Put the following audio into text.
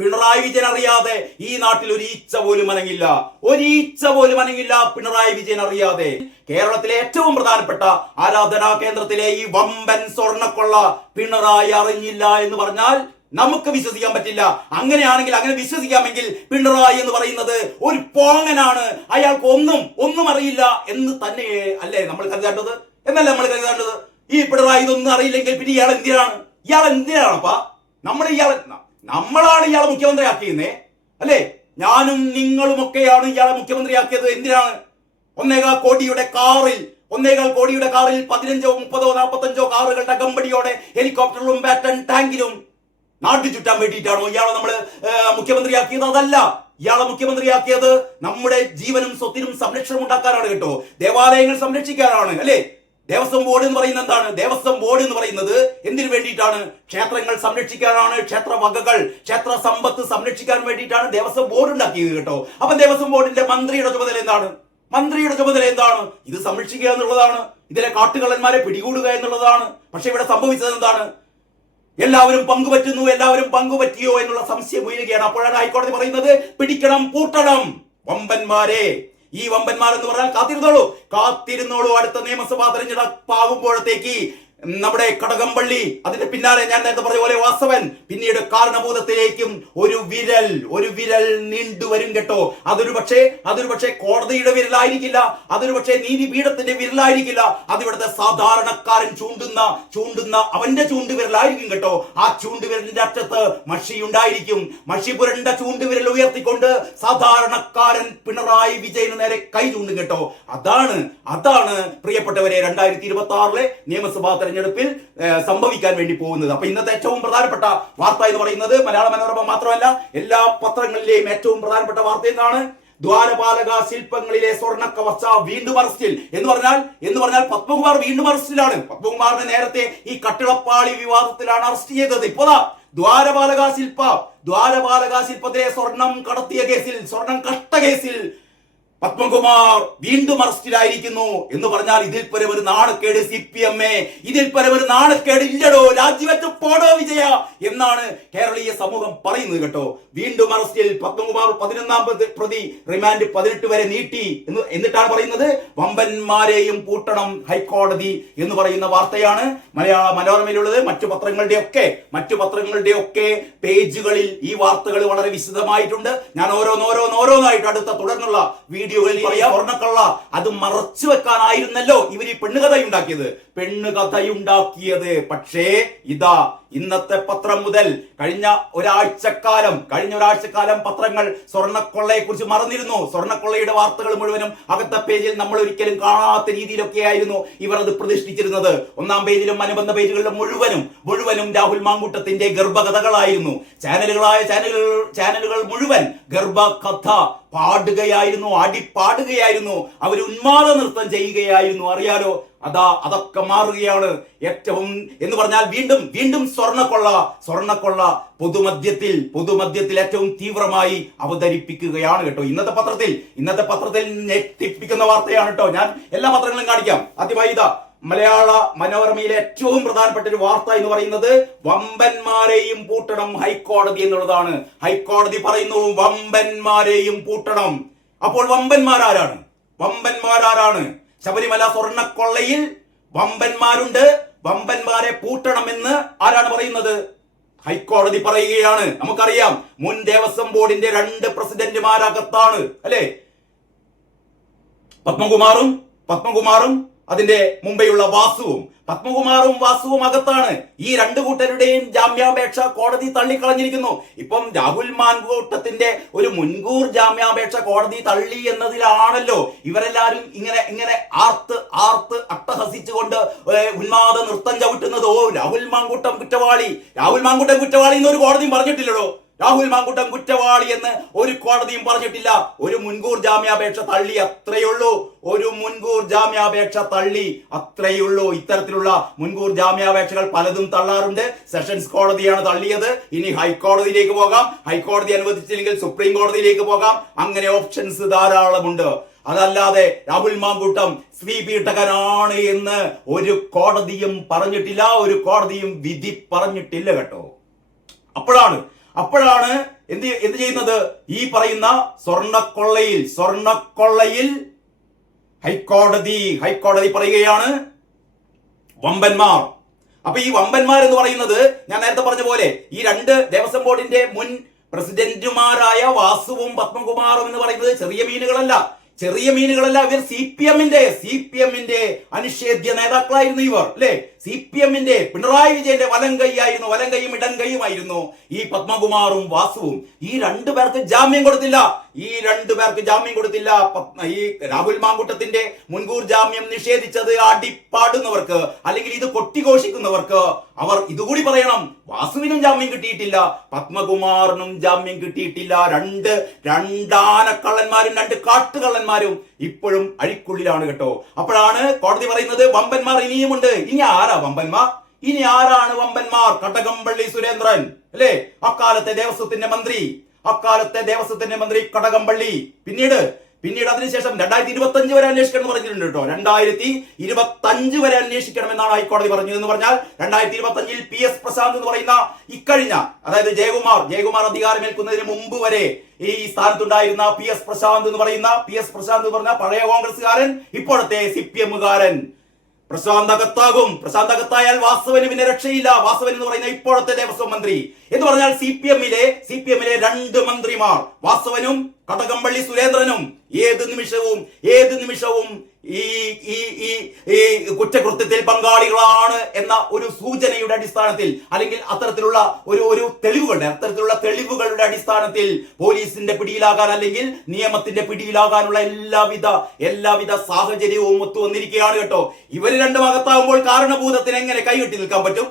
പിണറായി വിജയൻ അറിയാതെ ഈ നാട്ടിൽ ഒരു ഈച്ച പോലും അനങ്ങില്ല. ഒരു ഈച്ച പോലും അനങ്ങില്ല പിണറായി വിജയൻ അറിയാതെ. കേരളത്തിലെ ഏറ്റവും പ്രധാനപ്പെട്ട ആരാധനാ കേന്ദ്രത്തിലെ ഈ വമ്പൻ സ്വർണക്കൊള്ള പിണറായി അറിഞ്ഞില്ല എന്ന് പറഞ്ഞാൽ നമുക്ക് വിശ്വസിക്കാൻ പറ്റില്ല. അങ്ങനെയാണെങ്കിൽ അങ്ങനെ വിശ്വസിക്കാമെങ്കിൽ പിണറായി എന്ന് പറയുന്നത് ഒരു പോങ്ങനാണ്. അയാൾക്ക് ഒന്നും ഒന്നും അറിയില്ല എന്ന് തന്നെ അല്ലേ നമ്മൾ കരുതേണ്ടത് എന്നല്ല നമ്മൾ കരുതേണ്ടത് ഈ പിണറായി ഇതൊന്നും അറിയില്ലെങ്കിൽ പിന്നെ ഇയാൾ എന്തിനാണ്? ഇയാൾ എന്തിനാണപ്പാ? നമ്മൾ ഇയാളെ നമ്മളാണ് ഇയാളെ മുഖ്യമന്ത്രിയാക്കിയിരുന്നേ? അല്ലേ? ഞാനും നിങ്ങളും ഒക്കെയാണ് ഇയാളെ മുഖ്യമന്ത്രിയാക്കിയത്. എന്തിനാണ്? ഒന്നേകാൽ കോടിയുടെ കാറിൽ ഒന്നേകാൽ കോടിയുടെ കാറിൽ പതിനഞ്ചോ മുപ്പതോ നാൽപ്പത്തഞ്ചോ കാറുകളുടെ കമ്പടിയോടെ ഹെലികോപ്റ്ററിലും ബാറ്റൺ ടാങ്കിലും നാട്ടു ചുറ്റാൻ വേണ്ടിയിട്ടാണോ ഇയാളെ നമ്മൾ മുഖ്യമന്ത്രിയാക്കിയത്? അതല്ല. ഇയാളെ മുഖ്യമന്ത്രിയാക്കിയത് നമ്മുടെ ജീവനും സ്വത്തിനും സംരക്ഷണം ഉണ്ടാക്കാനാണ് കേട്ടോ. ദേവാലയങ്ങൾ സംരക്ഷിക്കാനാണ് അല്ലേ? ദേവസ്വം ബോർഡ് എന്ന് പറയുന്നത് എന്താണ്? ദേവസ്വം ബോർഡ് എന്ന് പറയുന്നത് എന്തിനു വേണ്ടിയിട്ടാണ്? ക്ഷേത്രങ്ങൾ സംരക്ഷിക്കാനാണ് ക്ഷേത്ര വകകൾ ക്ഷേത്ര സമ്പത്ത് സംരക്ഷിക്കാൻ വേണ്ടിയിട്ടാണ് ദേവസ്വം ബോർഡ് ഉണ്ടാക്കിയത് കേട്ടോ. അപ്പൊ ദേവസ്വം ബോർഡിന്റെ മന്ത്രിയുടെ ചുമതല എന്താണ്? മന്ത്രിയുടെ ചുമതല എന്താണ്? ഇത് സംരക്ഷിക്കുക എന്നുള്ളതാണ്. ഇതിലെ കാട്ടുകള്ളന്മാരെ പിടികൂടുക എന്നുള്ളതാണ്. പക്ഷെ ഇവിടെ സംഭവിച്ചത് എന്താണ്? എല്ലാവരും പങ്കുപറ്റുന്നു എല്ലാവരും പങ്കുപറ്റിയോ എന്നുള്ള സംശയം ഉയരുകയാണ്. അപ്പോഴാണ് ഹൈക്കോടതി പറയുന്നത് പിടിക്കണം പൂട്ടണം. വമ്പന്മാരെ ഈ വമ്പന്മാർ എന്ന് പറഞ്ഞാൽ കാത്തിരുന്നോളൂ. കാത്തിരുന്നോളൂ. അടുത്ത നിയമസഭാ തെരഞ്ഞെടുപ്പാകുമ്പോഴത്തേക്ക് നമ്മുടെ കടകംപള്ളി അതിന്റെ പിന്നാലെ ഞാൻ നേരത്തെ പറഞ്ഞ പോലെ വാസവൻ പിന്നീട് കാരണഭൂതത്തിലേക്കും ഒരു വിരൽ ഒരു വിരൽ നീണ്ടു വരും കേട്ടോ. അതൊരു പക്ഷേ അതൊരു പക്ഷേ കോടതിയുടെ വിരലായിരിക്കില്ല അതൊരു പക്ഷേ നീതിപീഠത്തിന്റെ വിരലായിരിക്കില്ല. അതിവിടുത്തെ സാധാരണക്കാരൻ ചൂണ്ടുന്ന ചൂണ്ടുന്ന അവന്റെ ചൂണ്ടുവിരലായിരിക്കും കേട്ടോ. ആ ചൂണ്ടുവിരലിന്റെ അറ്റത്ത് മഷി ഉണ്ടായിരിക്കും. മഷി പുരണ്ട ചൂണ്ടുവിരൽ ഉയർത്തിക്കൊണ്ട് സാധാരണക്കാരൻ പിണറായി വിജയന് നേരെ കൈ ചൂണ്ടും കേട്ടോ. അതാണ് അതാണ് പ്രിയപ്പെട്ടവരെ രണ്ടായിരത്തി ഇരുപത്തി ആറിലെ നിയമസഭാ തെരഞ്ഞെടുപ്പിൽ സംഭവിക്കാൻ വേണ്ടി പോകുന്നത്. അപ്പൊ ഇന്നത്തെ ഏറ്റവും പ്രധാനപ്പെട്ട വാർത്ത എന്ന് പറയുന്നത് മലയാള മനോരമ മാത്രമല്ല എല്ലാ പത്രങ്ങളിലെയും ഏറ്റവും പ്രധാനപ്പെട്ട വാർത്ത എന്താണ്? ദ്വാരപാലക ശില്പങ്ങളിലെ സ്വർണ കവർച്ച വീണ്ടും അറസ്റ്റിൽ. എന്ന് പറഞ്ഞാൽ എന്ന് പറഞ്ഞാൽ പത്മകുമാർ വീണ്ടും അറസ്റ്റിലാണ്. പത്മകുമാറിനെ നേരത്തെ ഈ കട്ടിളപ്പാളി വിവാദത്തിലാണ് അറസ്റ്റ് ചെയ്തത്. ഇപ്പോതാ ദ്വാരപാലക ശില്പ ദ്വാരപാലക ശില്പത്തിലെ സ്വർണം കടത്തിയ കേസിൽ സ്വർണം കട്ട കേസിൽ പത്മകുമാർ വീണ്ടും അറസ്റ്റിലായിരിക്കുന്നു എന്ന് പറഞ്ഞാൽ ഇതിൽ പരം ഒരു നാണക്കേട് സി പി എം എ ഇതിൽ പരം ഒരു നാണക്കേട് ഇല്ലടോ രാജിവെച്ച് പോടോ വിജയ എന്നാണ് കേരളീയ സമൂഹം പറയുന്നത് കേട്ടോ. വീണ്ടും അറസ്റ്റിൽ പത്മകുമാർ പതിനൊന്നാം പ്രതി- റിമാൻഡ് പതിനെട്ട് വരെ നീട്ടി എന്ന് എന്നിട്ടാണ് പറയുന്നത്. വമ്പന്മാരെയും പൂട്ടണം ഹൈക്കോടതി എന്ന് പറയുന്ന വാർത്തയാണ് മലയാള മനോരമയിലുള്ളത്. മറ്റു പത്രങ്ങളുടെ ഒക്കെ മറ്റു പത്രങ്ങളുടെ ഒക്കെ പേജുകളിൽ ഈ വാർത്തകൾ വളരെ വിശദമായിട്ടുണ്ട്. ഞാൻ ഓരോന്നോരോന്നോരോന്നായിട്ട് അടുത്ത തുടർന്നുള്ള വീഡിയോകളിൽ പറയാം. സ്വർണക്കള്ള അത് മറച്ചു വെക്കാനായിരുന്നല്ലോ ഇവർ ഈ പെണ്ണുകഥ ഉണ്ടാക്കിയത് പെണ്ണുകഥയുണ്ടാക്കിയത്. പക്ഷേ ഇതാ ഇന്നത്തെ പത്രം മുതൽ കഴിഞ്ഞ ഒരാഴ്ചക്കാലം കഴിഞ്ഞ ഒരാഴ്ചക്കാലം പത്രങ്ങൾ സ്വർണക്കൊള്ളയെ കുറിച്ച് മറന്നിരുന്നു. സ്വർണക്കൊള്ളയുടെ വാർത്തകൾ മുഴുവനും അകത്തെ പേജിൽ നമ്മൾ ഒരിക്കലും കാണാത്ത രീതിയിലൊക്കെ ആയിരുന്നു ഇവർ അത് പ്രതിഷ്ഠിച്ചിരുന്നത്. ഒന്നാം പേജിലും അനുബന്ധ പേജുകളിലും മുഴുവനും മുഴുവനും രാഹുൽ മാങ്കൂട്ടത്തിന്റെ ഗർഭകഥകളായിരുന്നു. ചാനലുകളായ ചാനലുകൾ ചാനലുകൾ മുഴുവൻ ഗർഭകഥ പാടുകയായിരുന്നു അടിപ്പാടുകയായിരുന്നു. അവർ ഉന്മാദ നൃത്തം ചെയ്യുകയായിരുന്നു. അറിയാലോ അതാ അതൊക്കെ മാറുകയാണ് ഏറ്റവും എന്ന് പറഞ്ഞാൽ വീണ്ടും വീണ്ടും സ്വർണക്കൊള്ള സ്വർണക്കൊള്ള പൊതുമധ്യത്തിൽ പൊതുമധ്യത്തിൽ ഏറ്റവും തീവ്രമായി അവതരിപ്പിക്കുകയാണ് കേട്ടോ. ഇന്നത്തെ പത്രത്തിൽ ഇന്നത്തെ പത്രത്തിൽ ഞെട്ടിപ്പിക്കുന്ന വാർത്തയാണ് കേട്ടോ. ഞാൻ എല്ലാ പത്രങ്ങളും കാണിക്കാം. ആദ്യമായി മലയാള മനോരമയിലെ ഏറ്റവും പ്രധാനപ്പെട്ട ഒരു വാർത്ത എന്ന് പറയുന്നത് വമ്പന്മാരെയും പൂട്ടണം ഹൈക്കോടതി എന്നുള്ളതാണ്. ഹൈക്കോടതി പറയുന്നു വമ്പന്മാരെയും പൂട്ടണം. അപ്പോൾ വമ്പന്മാരാരാണ്? വമ്പന്മാരാരാണ്? ശബരിമല സ്വർണക്കൊള്ളയിൽ വമ്പന്മാരുണ്ട്. വമ്പന്മാരെ പൂട്ടണമെന്ന് ആരാണ് പറയുന്നത്? ഹൈക്കോടതി പറയുകയാണ്. നമുക്കറിയാം മുൻ ദേവസ്വം ബോർഡിന്റെ രണ്ട് പ്രസിഡന്റുമാരകത്താണ് അല്ലേ? പത്മകുമാറും പത്മകുമാറും അതിന്റെ മുമ്പെയുള്ള വാസുവും പത്മകുമാറും വാസുവും അകത്താണ് ഈ രണ്ടു കൂട്ടരുടെയും ജാമ്യാപേക്ഷ കോടതി തള്ളിക്കളഞ്ഞിരിക്കുന്നു. ഇപ്പം രാഹുൽ മാൻകൂട്ടത്തിന്റെ ഒരു മുൻകൂർ ജാമ്യാപേക്ഷ കോടതി തള്ളി എന്നതിലാണല്ലോ ഇവരെല്ലാരും ഇങ്ങനെ ഇങ്ങനെ ആർത്ത് ആർത്ത് അട്ടഹസിച്ചുകൊണ്ട് ഉന്മാദ നൃത്തം ചവിട്ടുന്നത്. ഓ രാഹുൽ മാങ്കൂട്ടം കുറ്റവാളി. രാഹുൽ മാങ്കൂട്ടം കുറ്റവാളി എന്നൊരു കോടതി കോടതിയും പറഞ്ഞിട്ടില്ലടോ. രാഹുൽ മാങ്കുട്ടൻ കുറ്റവാളി എന്ന് ഒരു കോടതിയും പറഞ്ഞിട്ടില്ല. ഒരു മുൻകൂർ ജാമ്യാപേക്ഷ തള്ളി അത്രയുള്ളൂ. ഒരു മുൻകൂർ ജാമ്യാപേക്ഷ തള്ളി അത്രയുള്ളൂ. ഇത്തരത്തിലുള്ള മുൻകൂർ ജാമ്യാപേക്ഷകൾ പലതും തള്ളാറുണ്ട്. സെഷൻസ് കോടതിയാണ് തള്ളിയത്. ഇനി ഹൈക്കോടതിയിലേക്ക് പോകാം. ഹൈക്കോടതി അനുവദിച്ചില്ലെങ്കിൽ സുപ്രീം കോടതിയിലേക്ക് പോകാം. അങ്ങനെ ഓപ്ഷൻസ് ധാരാളമുണ്ട്. അതല്ലാതെ രാഹുൽ മാങ്കൂട്ടം സ്ത്രീ പീഡകനാണ് എന്ന് ഒരു കോടതിയും പറഞ്ഞിട്ടില്ല. ഒരു കോടതിയും വിധി പറഞ്ഞിട്ടില്ല കേട്ടോ. അപ്പോഴാണ് അപ്പോഴാണ് എന്ത് എന്ത് ചെയ്യുന്നത്? ഈ പറയുന്ന സ്വർണക്കൊള്ളയിൽ സ്വർണക്കൊള്ളയിൽ ഹൈക്കോടതി ഹൈക്കോടതി പറയുകയാണ് വമ്പന്മാർ. അപ്പൊ ഈ വമ്പന്മാർ എന്ന് പറയുന്നത് ഞാൻ നേരത്തെ പറഞ്ഞ പോലെ ഈ രണ്ട് ദേവസ്വം ബോർഡിന്റെ മുൻ പ്രസിഡന്റുമാരായ വാസുവും പത്മകുമാറും എന്ന് പറയുന്നത് ചെറിയ മീനുകളല്ല. ചെറിയ മീനുകളല്ല ഇവർ സി പി എമ്മിന്റെ സി പി എമ്മിന്റെ അനിഷേധ്യ നേതാക്കളായിരുന്നു ഇവർ അല്ലെ? സി പി എമ്മിന്റെ പിണറായി വിജയന്റെ വലം കൈയായിരുന്നു വലം കൈയും ഇടം കൈയുമായിരുന്നു ഈ പത്മകുമാറും വാസുവും. ഈ രണ്ടു പേർക്ക് ജാമ്യം കൊടുത്തില്ല. ഈ രണ്ടു പേർക്ക് ജാമ്യം കൊടുത്തില്ല. ഈ രാഹുൽ മാങ്കുട്ടത്തിന്റെ മുൻകൂർ ജാമ്യം നിഷേധിച്ചത് അടിപ്പാടുന്നവർക്ക് അല്ലെങ്കിൽ ഇത് കൊട്ടിഘോഷിക്കുന്നവർക്ക് അവർ ഇതുകൂടി പറയണം. വാസുവിനും ജാമ്യം കിട്ടിയിട്ടില്ല. പത്മകുമാറിനും ജാമ്യം കിട്ടിയിട്ടില്ല. രണ്ട് രണ്ടാനക്കള്ളന്മാരും രണ്ട് കാട്ടുകള്ളന്മാരും ഇപ്പോഴും അഴിക്കുള്ളിലാണ് കേട്ടോ. അപ്പോഴാണ് കോടതി പറയുന്നത് വമ്പന്മാർ ഇനിയുമുണ്ട്. ഇനി ആരാ വമ്പന്മാർ? ഇനി ആരാണ് വമ്പന്മാർ? കടകംപള്ളി സുരേന്ദ്രൻ അല്ലേ? അക്കാലത്തെ ദേവസ്വത്തിന്റെ മന്ത്രി. അക്കാലത്തെ ദേവസ്വത്തിന്റെ മന്ത്രി കടകംപള്ളി. പിന്നീട് പിന്നീട് അതിനുശേഷം രണ്ടായിരത്തി ഇരുപത്തി അഞ്ച് വരെ അന്വേഷിക്കണം എന്ന് പറഞ്ഞിട്ടുണ്ട് കേട്ടോ. രണ്ടായിരത്തി ഇരുപത്തി അഞ്ച് വരെ അന്വേഷിക്കണം എന്നാണ് ഹൈക്കോടതി പറഞ്ഞത് എന്ന് പറഞ്ഞാൽ രണ്ടായിരത്തി ഇരുപത്തി അഞ്ചിൽ പി എസ് പ്രശാന്ത് എന്ന് പറയുന്ന ഇക്കഴിഞ്ഞ അതായത് ജയകുമാർ ജയകുമാർ അധികാരമേൽക്കുന്നതിന് മുമ്പ് വരെ ഈ സ്ഥാനത്തുണ്ടായിരുന്ന പി എസ് പ്രശാന്ത് എന്ന് പറയുന്ന പി എസ് പ്രശാന്ത് എന്ന് പറഞ്ഞ പഴയ കോൺഗ്രസ്സുകാരൻ ഇപ്പോഴത്തെ സി പി എമ്മുകാരൻ. പ്രശാന്ത് അകത്താകും പ്രശാന്ത് അകത്തായാൽ വാസവന് പിന്നെ രക്ഷയില്ല. വാസവൻ എന്ന് പറയുന്ന ഇപ്പോഴത്തെ ദേവസ്വം മന്ത്രി. എന്ന് പറഞ്ഞാൽ സി പി എമ്മിലെ സി പി എമ്മിലെ രണ്ട് മന്ത്രിമാർ. വാസവനും കടകംപള്ളി സുരേന്ദ്രനും. ഏത് നിമിഷവും ഏത് നിമിഷവും ഈ ഈ ഈ ഈ കുറ്റകൃത്യത്തിൽ പങ്കാളികളാണ് എന്ന ഒരു സൂചനയുടെ അടിസ്ഥാനത്തിൽ അല്ലെങ്കിൽ അത്തരത്തിലുള്ള ഒരു ഒരു തെളിവുകളുടെ അത്തരത്തിലുള്ള തെളിവുകളുടെ അടിസ്ഥാനത്തിൽ പോലീസിന്റെ പിടിയിലാകാൻ അല്ലെങ്കിൽ നിയമത്തിന്റെ പിടിയിലാകാനുള്ള എല്ലാവിധ എല്ലാവിധ സാഹചര്യവും ഒത്തു വന്നിരിക്കുകയാണ് കേട്ടോ. ഇവർ രണ്ടു ഭാഗത്താകുമ്പോൾ കാരണഭൂതത്തിന് എങ്ങനെ കൈകെട്ടി നിൽക്കാൻ പറ്റും?